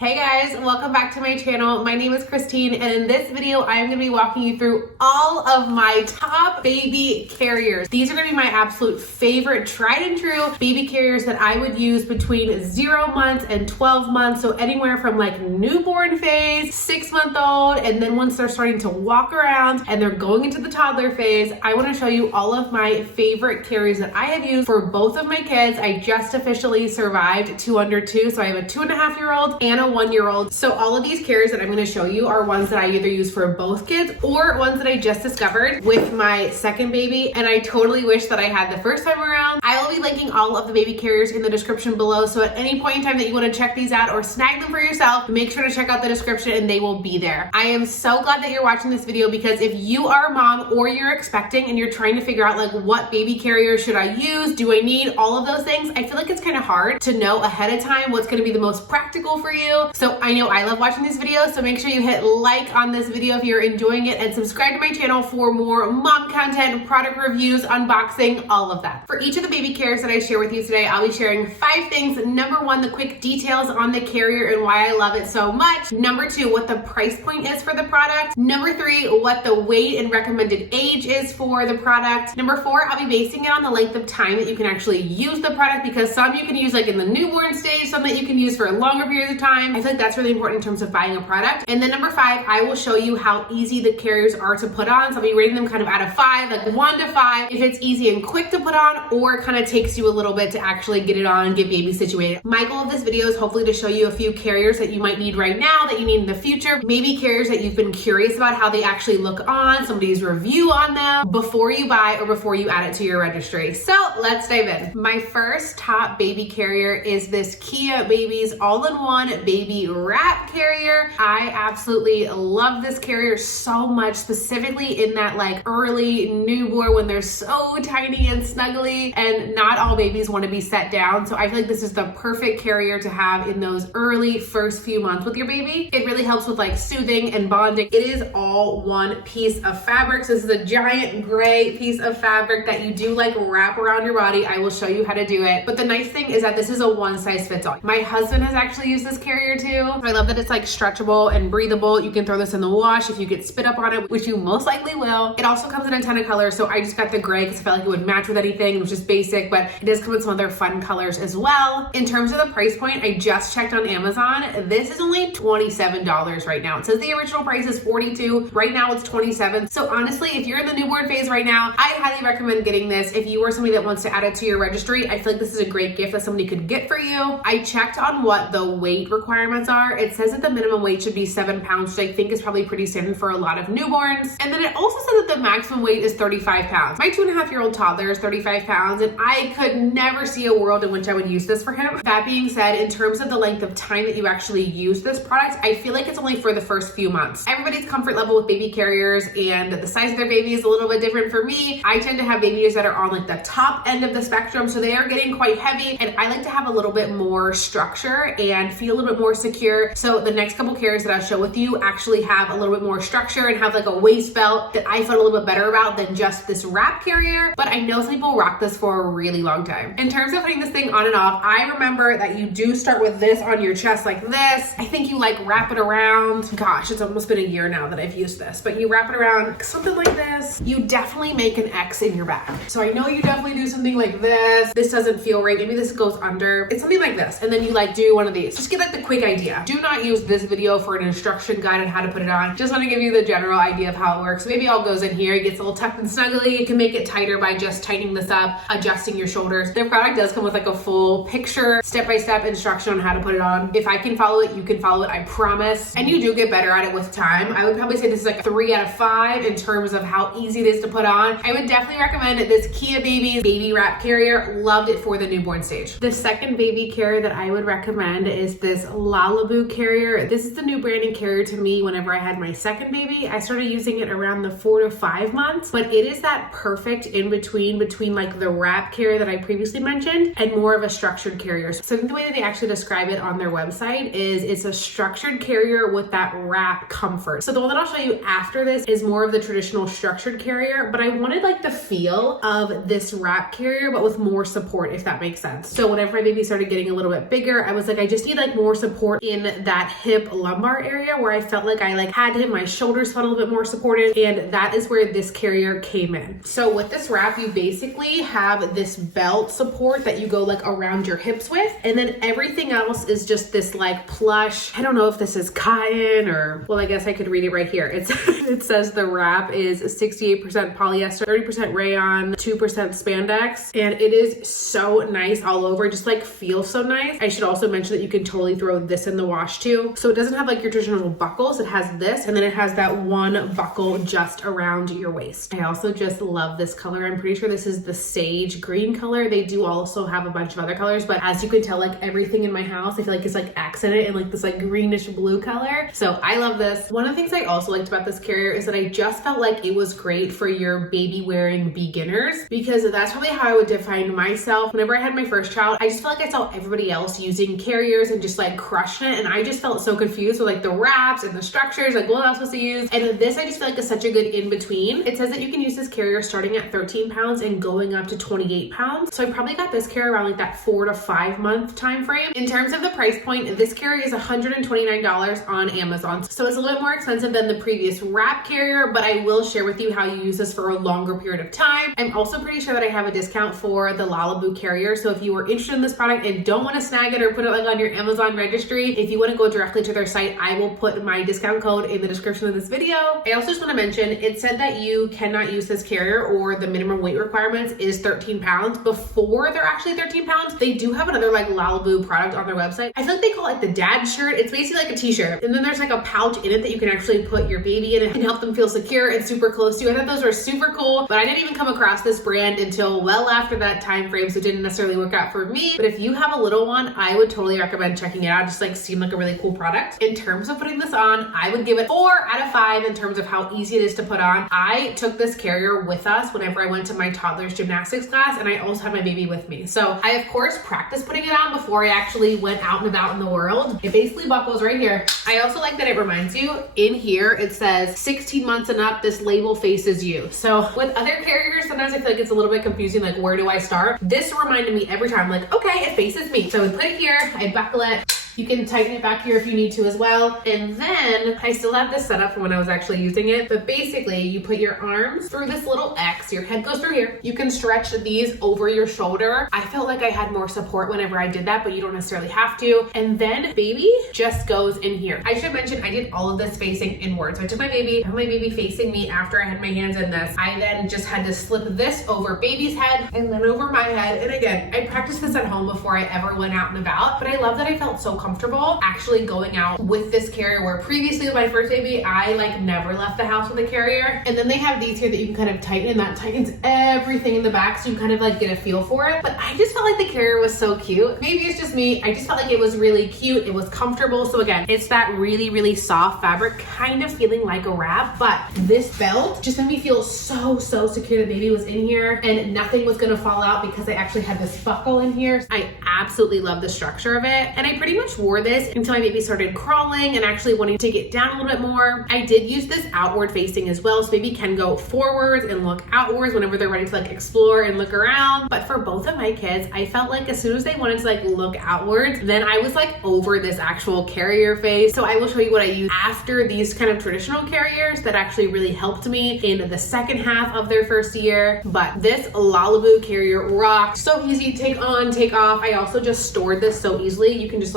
Hey guys, welcome back to my channel. My name is Christine, and in this video, I am going to be walking you through all of my top baby carriers. These are going to be my absolute favorite tried and true baby carriers that I would use between 0 months and 12 months. So anywhere from like newborn phase, 6-month-old, and then once they're starting to walk around and they're going into the toddler phase, I want to show you all of my favorite carriers that I have used for both of my kids. I just officially survived 2 under 2, so I have a 2.5-year-old and a 1-year-old. So all of these carriers that I'm going to show you are ones that I either use for both kids or ones that I just discovered with my second baby, and I totally wish that I had the first time around. I will be linking all of the baby carriers in the description below, so at any point in time that you want to check these out or snag them for yourself, make sure to check out the description and they will be there. I am so glad that you're watching this video, because if you are a mom or you're expecting and you're trying to figure out like what baby carrier should I use, do I need all of those things, I feel like it's kind of hard to know ahead of time what's going to be the most practical for you. So I know I love watching these videos, so make sure you hit like on this video if you're enjoying it, and subscribe to my channel for more mom content, product reviews, unboxing, all of that. For each of the baby carriers that I share with you today, I'll be sharing 5 things. Number 1, the quick details on the carrier and why I love it so much. Number 2, what the price point is for the product. Number 3, what the weight and recommended age is for the product. Number 4, I'll be basing it on the length of time that you can actually use the product, because some you can use like in the newborn stage, some that you can use for longer periods of time. I feel like that's really important in terms of buying a product. And then number 5, I will show you how easy the carriers are to put on. So I'll be rating them kind of out of 5, like 1 to 5, if it's easy and quick to put on, or it kind of takes you a little bit to actually get it on and get baby situated. My goal of this video is hopefully to show you a few carriers that you might need right now, that you need in the future, maybe carriers that you've been curious about how they actually look on, somebody's review on them before you buy or before you add it to your registry. So let's dive in. My first top baby carrier is this Kia Babies all-in-one baby wrap carrier. I absolutely love this carrier so much, specifically in that like early newborn when they're so tiny and snuggly, and not all babies want to be set down. So I feel like this is the perfect carrier to have in those early first few months with your baby. It really helps with like soothing and bonding. It is all one piece of fabric. So this is a giant gray piece of fabric that you do like wrap around your body. I will show you how to do it. But the nice thing is that this is a one-size-fits-all. My husband has actually used this carrier too. I love that it's like stretchable and breathable. You can throw this in the wash if you get spit up on it, which you most likely will. It also comes in a ton of colors, so I just got the gray because I felt like it would match with anything. It was just basic, but it does come in some other fun colors as well. In terms of the price point, I just checked on Amazon. This is only $27 right now. It says the original price is $42. Right now it's $27. So honestly, if you're in the newborn phase right now, I'd highly recommend getting this. If you are somebody that wants to add it to your registry, I feel like this is a great gift that somebody could get for you. I checked on what the weight requirements are. It says that the minimum weight should be 7 pounds, which I think is probably pretty standard for a lot of newborns. And then it also said that the maximum weight is 35 pounds. My 2.5-year-old toddler is 35 pounds, and I could never see a world in which I would use this for him. That being said, in terms of the length of time that you actually use this product, I feel like it's only for the first few months. Everybody's comfort level with baby carriers and the size of their baby is a little bit different. For me, I tend to have babies that are on like the top end of the spectrum, so they are getting quite heavy, and I like to have a little bit more structure and feel a little bit more secure. So the next couple carriers that I'll show with you actually have a little bit more structure and have like a waist belt that I felt a little bit better about than just this wrap carrier. But I know some people rock this for a really long time. In terms of putting this thing on and off, I remember that you do start with this on your chest like this. I think you like wrap it around. Gosh, it's almost been a year now that I've used this, but you wrap it around something like this. You definitely make an X in your back. So I know you definitely do something like this. This doesn't feel right. Maybe this goes under. It's something like this. And then you like do one of these. Just get like the quick idea. Do not use this video for an instruction guide on how to put it on. Just want to give you the general idea of how it works. Maybe all goes in here. It gets a little tucked and snuggly. You can make it tighter by just tightening this up, adjusting your shoulders. The product does come with like a full picture, step-by-step instruction on how to put it on. If I can follow it, you can follow it, I promise. And you do get better at it with time. I would probably say this is like 3 out of 5 in terms of how easy it is to put on. I would definitely recommend this Kia Babies baby wrap carrier. Loved it for the newborn stage. The second baby carrier that I would recommend is this Lullaby carrier. This is the new branding carrier to me whenever I had my second baby. I started using it around the 4 to 5 months, but it is that perfect in between like the wrap carrier that I previously mentioned and more of a structured carrier. So I think the way that they actually describe it on their website is it's a structured carrier with that wrap comfort. So the one that I'll show you after this is more of the traditional structured carrier, but I wanted like the feel of this wrap carrier, but with more support, if that makes sense. So whenever my baby started getting a little bit bigger, I was like, I just need like more support support in that hip lumbar area where I felt like I had my shoulders felt a little bit more supported, and that is where this carrier came in. So with this wrap, you basically have this belt support that you go around your hips with, and then everything else is just this plush, I don't know if this is cotton or, well, I guess I could read it right here. It says the wrap is 68% polyester, 30% rayon, 2% spandex, and it is so nice all over. Just feels so nice. I should also mention that you can totally throw this in the wash too. So it doesn't have your traditional buckles. It has this, and then it has that one buckle just around your waist. I also just love this color. I'm pretty sure this is the sage green color. They do also have a bunch of other colors, but as you can tell, everything in my house, I feel is accented in this greenish blue color. So I love this. One of the things I also liked about this carrier is that I just felt it was great for your baby wearing beginners, because that's probably how I would define myself. Whenever I had my first child, I just felt I saw everybody else using carriers and just crushing it, and I just felt so confused with the wraps and the structures, what was I supposed to use? And this I just feel is such a good in between. It says that you can use this carrier starting at 13 pounds and going up to 28 pounds. So I probably got this carrier around that 4 to 5 month time frame. In terms of the price point, this carrier is $129 on Amazon. So it's a little bit more expensive than the previous wrap carrier, but I will share with you how you use this for a longer period of time. I'm also pretty sure that I have a discount for the Lalaboo carrier. So if you were interested in this product and don't want to snag it or put it on your Amazon registry, if you want to go directly to their site, I will put my discount code in the description of this video. I also just want to mention, it said that you cannot use this carrier, or the minimum weight requirements is 13 pounds. Before they're actually 13 pounds, they do have another Lalaboo product on their website. I feel they call it the dad shirt. It's basically a t-shirt, and then there's a pouch in it that you can actually put your baby in and help them feel secure and super close to you. I thought those were super cool, but I didn't even come across this brand until well after that time frame, so it didn't necessarily work out for me. But if you have a little one, I would totally recommend checking it out. It just seemed like a really cool product. In terms of putting this on, I would give it 4 out of 5 in terms of how easy it is to put on. I took this carrier with us whenever I went to my toddler's gymnastics class, and I also had my baby with me. So I, of course, practiced putting it on before I actually went out and about in the world. It basically buckles right here. I also like that it reminds you, in here, it says 16 months and up, this label faces you. So with other carriers, sometimes I feel it's a little bit confusing, where do I start? This reminded me every time, okay, it faces me. So I put it here, I buckle it. You can tighten it back here if you need to as well. And then I still have this set up from when I was actually using it, but basically you put your arms through this little X, your head goes through here. You can stretch these over your shoulder. I felt like I had more support whenever I did that, but you don't necessarily have to. And then baby just goes in here. I should mention I did all of this facing inward. So I took my baby, had my baby facing me after I had my hands in this. I then just had to slip this over baby's head and then over my head. And again, I practiced this at home before I ever went out and about, but I love that I felt so comfortable actually going out with this carrier, where previously with my first baby, I never left the house with a carrier. And then they have these here that you can kind of tighten, and that tightens everything in the back, so you kind of get a feel for it. But I just felt like the carrier was so cute. Maybe it's just me. I just felt like it was really cute. It was comfortable. So again, it's that really, really soft fabric, kind of feeling like a wrap, but this belt just made me feel so secure. The baby was in here and nothing was gonna fall out because I actually had this buckle in here. I absolutely love the structure of it. And I pretty much wore this until my baby started crawling and actually wanting to get down a little bit more. I did use this outward facing as well, so baby can go forwards and look outwards whenever they're ready to explore and look around. But for both of my kids, I felt as soon as they wanted to look outwards, then I was over this actual carrier phase. So I will show you what I used after these kind of traditional carriers that actually really helped me in the second half of their first year. But this Lalaboo carrier rocks. So easy to take on, take off. I also just stored this so easily. You can just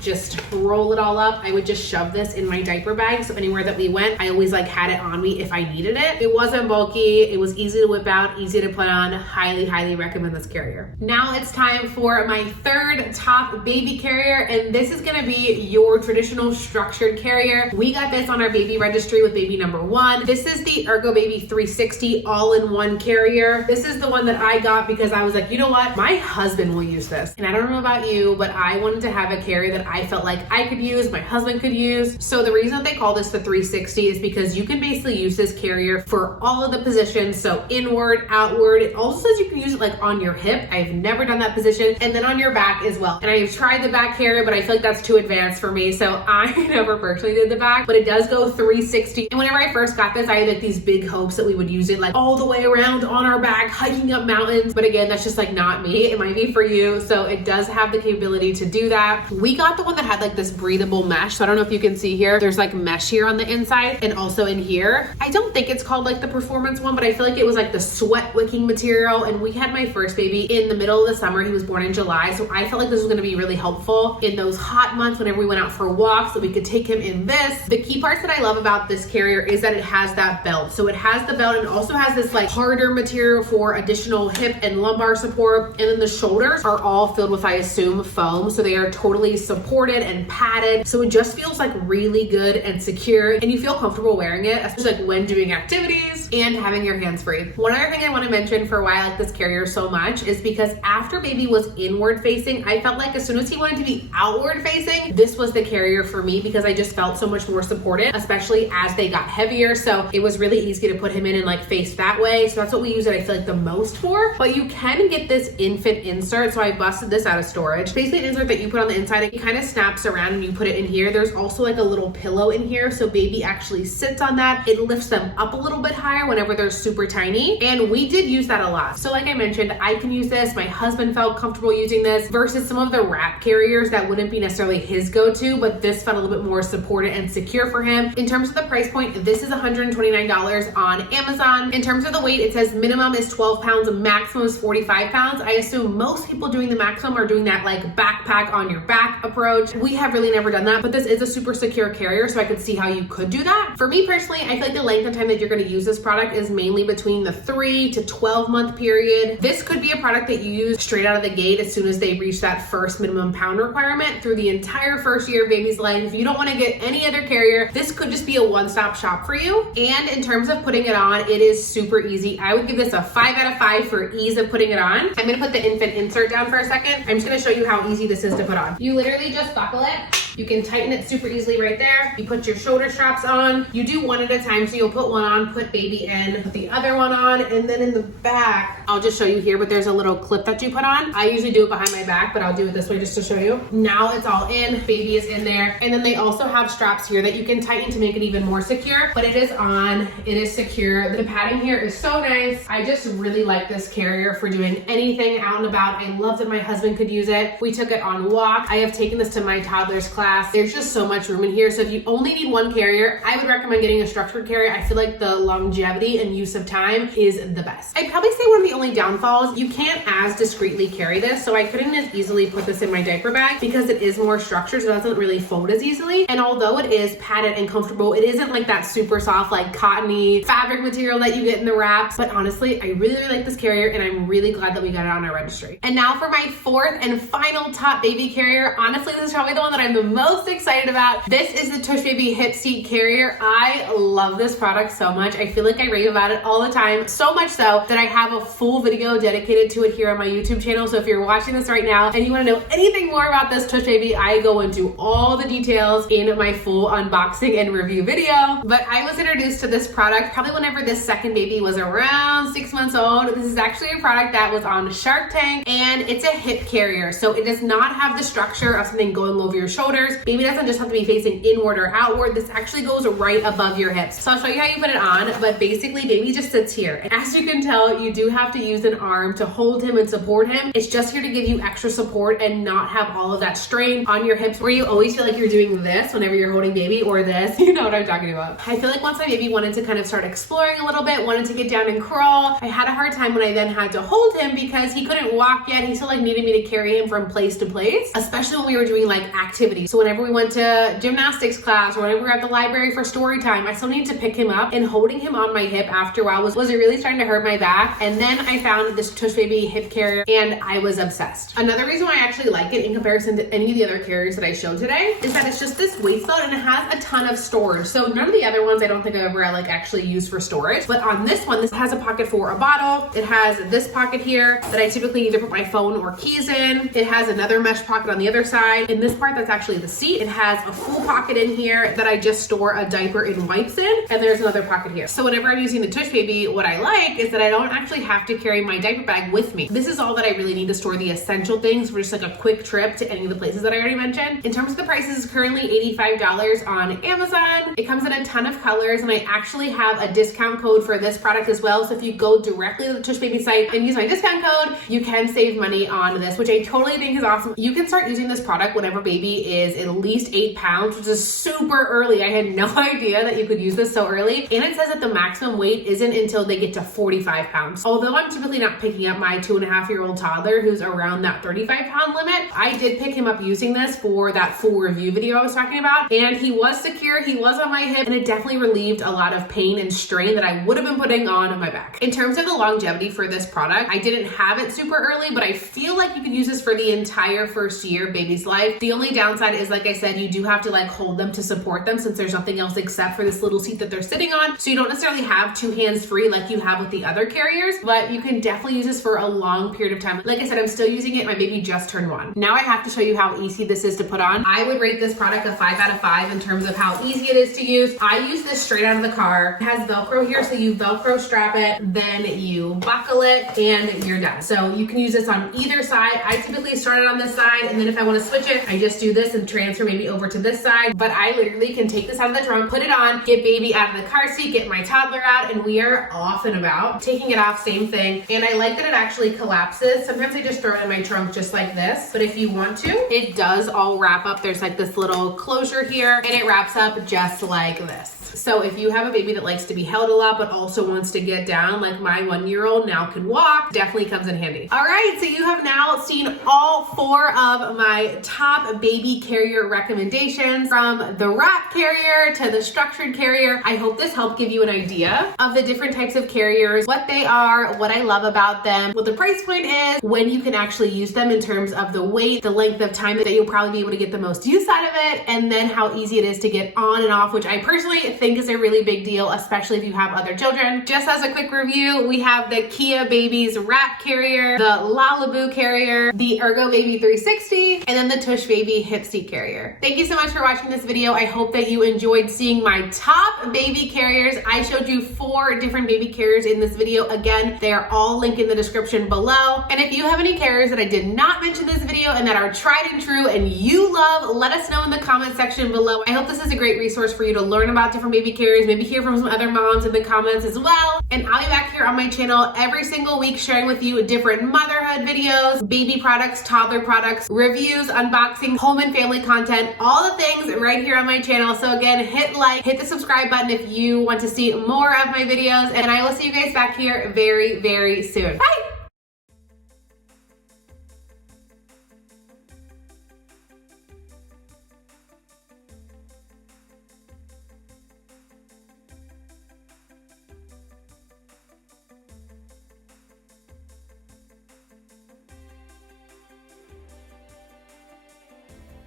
just roll it all up. I would just shove this in my diaper bag. So anywhere that we went, I always had it on me if I needed it. It wasn't bulky. It was easy to whip out, easy to put on. Highly recommend this carrier. Now it's time for my third top baby carrier. And this is going to be your traditional structured carrier. We got this on our baby registry with baby number 1. This is the Ergobaby 360 all-in-one carrier. This is the one that I got because I was you know what? My husband will use this. And I don't know about you, but I wanted to have a carrier that I felt like I could use, my husband could use. So the reason that they call this the 360 is because you can basically use this carrier for all of the positions. So inward, outward. It also says you can use it on your hip. I've never done that position. And then on your back as well. And I've tried the back carrier, but I feel like that's too advanced for me. So I never personally did the back, but it does go 360. And whenever I first got this, I had these big hopes that we would use it all the way around on our back, hiking up mountains. But again, that's just not me. It might be for you. So it does have the capability to do that. We We got the one that had like this breathable mesh. So I don't know if you can see here, there's like mesh here on the inside and also in here. I don't think it's called like the performance one, but I feel like it was like the sweat wicking material. And we had my first baby in the middle of the summer. He was born in July. So I felt like this was gonna be really helpful in those hot months whenever we went out for walks, that we could take him in this. The key parts that I love about this carrier is that it has that belt. So it has the belt and also has this like harder material for additional hip and lumbar support. And then the shoulders are all filled with, I assume, foam. So they are totally supported and padded. So it just feels like really good and secure, and you feel comfortable wearing it, especially like when doing activities and having your hands free. One other thing I want to mention for why I like this carrier so much is because after baby was inward facing, I felt like as soon as he wanted to be outward facing, this was the carrier for me, because I just felt so much more supported, especially as they got heavier. So it was really easy to put him in and like face that way. So that's what we use it, I feel like, the most for. But you can get this infant insert. So I busted this out of storage. Basically an insert that you put on the inside, it kind of snaps around and you put it in here. There's also like a little pillow in here, so baby actually sits on that. It lifts them up a little bit higher whenever they're super tiny, and we did use that a lot. So like I mentioned, I can use this. My husband felt comfortable using this versus some of the wrap carriers that wouldn't be necessarily his go-to, but this felt a little bit more supported and secure for him. In terms of the price point, this is $129 on Amazon. In terms of the weight, it says minimum is 12 pounds, maximum is 45 pounds. I assume most people doing the maximum are doing that like backpack on your back approach. We have really never done that, but this is a super secure carrier, so I could see how you could do that. For me personally, I feel like the length of time that you're going to use this product is mainly between the 3 to 12 month period. This could be a product that you use straight out of the gate as soon as they reach that first minimum pound requirement through the entire first year of baby's life. If you don't want to get any other carrier, this could just be a one-stop shop for you. And in terms of putting it on, it is super easy. I would give this a 5 out of 5 for ease of putting it on. I'm going to put the infant insert down for a second. I'm just going to show you how easy this is to put on. You literally just buckle it. You can tighten it super easily right there. You put your shoulder straps on. You do one at a time, so you'll put one on, put baby in, put the other one on, and then in the back, I'll just show you here, but there's a little clip that you put on. I usually do it behind my back, but I'll do it this way just to show you. Now it's all in, baby is in there. And then they also have straps here that you can tighten to make it even more secure, but it is on, it is secure. The padding here is so nice. I just really like this carrier for doing anything out and about. I love that my husband could use it. We took it on walk. I have taken this to my toddler's class. There's just so much room in here. So if you only need one carrier, I would recommend getting a structured carrier. I feel like the longevity and use of time is the best. I'd probably say one of the only downfalls, you can't as discreetly carry this. So I couldn't as easily put this in my diaper bag because it is more structured. So it doesn't really fold as easily. And although it is padded and comfortable, it isn't like that super soft, like cottony fabric material that you get in the wraps. But honestly, I really, really like this carrier, and I'm really glad that we got it on our registry. And now for my fourth and final top baby carrier. Honestly, this is probably the one that I'm the most excited about. This is the Tush Baby Hip Seat Carrier. I love this product so much. I feel like I rave about it all the time. So much so that I have a full video dedicated to it here on my YouTube channel. So if you're watching this right now and you want to know anything more about this Tush Baby, I go into all the details in my full unboxing and review video. But I was introduced to this product probably whenever this second baby was around 6 months old. This is actually a product that was on Shark Tank, and it's a hip carrier. So it does not have the structure of something going over your shoulders. Baby doesn't just have to be facing inward or outward. This actually goes right above your hips. So I'll show you how you put it on, but basically baby just sits here. And as you can tell, you do have to use an arm to hold him and support him. It's just here to give you extra support and not have all of that strain on your hips where you always feel like you're doing this whenever you're holding baby, or this. You know what I'm talking about. I feel like once my baby wanted to kind of start exploring a little bit, wanted to get down and crawl, I had a hard time when I then had to hold him because he couldn't walk yet. He still like needed me to carry him from place to place, especially when we were doing like activities. So whenever we went to gymnastics class or whenever we were at the library for story time, I still needed to pick him up, and holding him on my hip after a while was it really starting to hurt my back. And then I found this Tush Baby hip carrier and I was obsessed. Another reason why I actually like it in comparison to any of the other carriers that I showed today is that it's just this waist load and it has a ton of storage. So none of the other ones I don't think I've ever like actually used for storage, but on this one, this has a pocket for a bottle. It has this pocket here that I typically either put my phone or keys in. It has another mesh pocket on the other side. In this part, that's actually the seat. It has a full pocket in here that I just store a diaper and wipes in, and there's another pocket here. So whenever I'm using the Tush Baby, what I like is that I don't actually have to carry my diaper bag with me. This is all that I really need to store the essential things for just like a quick trip to any of the places that I already mentioned. In terms of the prices, it's currently $85 on Amazon. It comes in a ton of colors, and I actually have a discount code for this product as well. So if you go directly to the Tush Baby site and use my discount code, you can save money on this, which I totally think is awesome. You can start using this product whenever baby is at least 8 pounds, which is super early. I had no idea that you could use this so early. And it says that the maximum weight isn't until they get to 45 pounds. Although I'm typically not picking up my 2.5-year-old toddler who's around that 35-pound limit, I did pick him up using this for that full review video I was talking about. And he was secure, he was on my hip, and it definitely relieved a lot of pain and strain that I would have been putting on my back. In terms of the longevity for this product, I didn't have it super early, but I feel like you can use this for the entire first year of baby's life. The only downside is, like I said, you do have to like hold them to support them since there's nothing else except for this little seat that they're sitting on. So you don't necessarily have 2 hands free like you have with the other carriers, but you can definitely use this for a long period of time. Like I said, I'm still using it. My baby just turned 1. Now I have to show you how easy this is to put on. I would rate this product a 5 out of 5 in terms of how easy it is to use. I use this straight out of the car. It has Velcro here, so you Velcro strap it, then you buckle it, and you're done. So you can use this on either side. I typically start it on this side, and then if I want to switch it, I just do this and transfer maybe over to this side. But I literally can take this out of the trunk, put it on, get baby out of the car seat, get my toddler out, and we are off and about. Taking it off, same thing. And I like that it actually collapses. Sometimes I just throw it in my trunk just like this, but if you want to, it does all wrap up. There's like this little closure here, and it wraps up just like this. So if you have a baby that likes to be held a lot but also wants to get down, like my 1-year-old now can walk, definitely comes in handy. All right, so you have now seen all 4 of my top baby carrier recommendations, from the wrap carrier to the structured carrier. I hope this helped give you an idea of the different types of carriers, what they are, what I love about them, what the price point is, when you can actually use them in terms of the weight, the length of time that you'll probably be able to get the most use out of it, and then how easy it is to get on and off, which I personally think is a really big deal, especially if you have other children. Just as a quick review, we have the Kia Babies Wrap Carrier, the Lalaboo Carrier, the Ergo Baby 360, and then the Tush Baby Hip Seat Carrier. Thank you so much for watching this video. I hope that you enjoyed seeing my top baby carriers. I showed you 4 different baby carriers in this video. Again, they are all linked in the description below. And if you have any carriers that I did not mention in this video and that are tried and true and you love, let us know in the comment section below. I hope this is a great resource for you to learn about different baby carriers, maybe hear from some other moms in the comments as well. And I'll be back here on my channel every single week sharing with you different motherhood videos, baby products, toddler products, reviews, unboxing, home and family content, all the things right here on my channel. So again, hit like, hit the subscribe button if you want to see more of my videos, and I will see you guys back here very, very soon. Bye!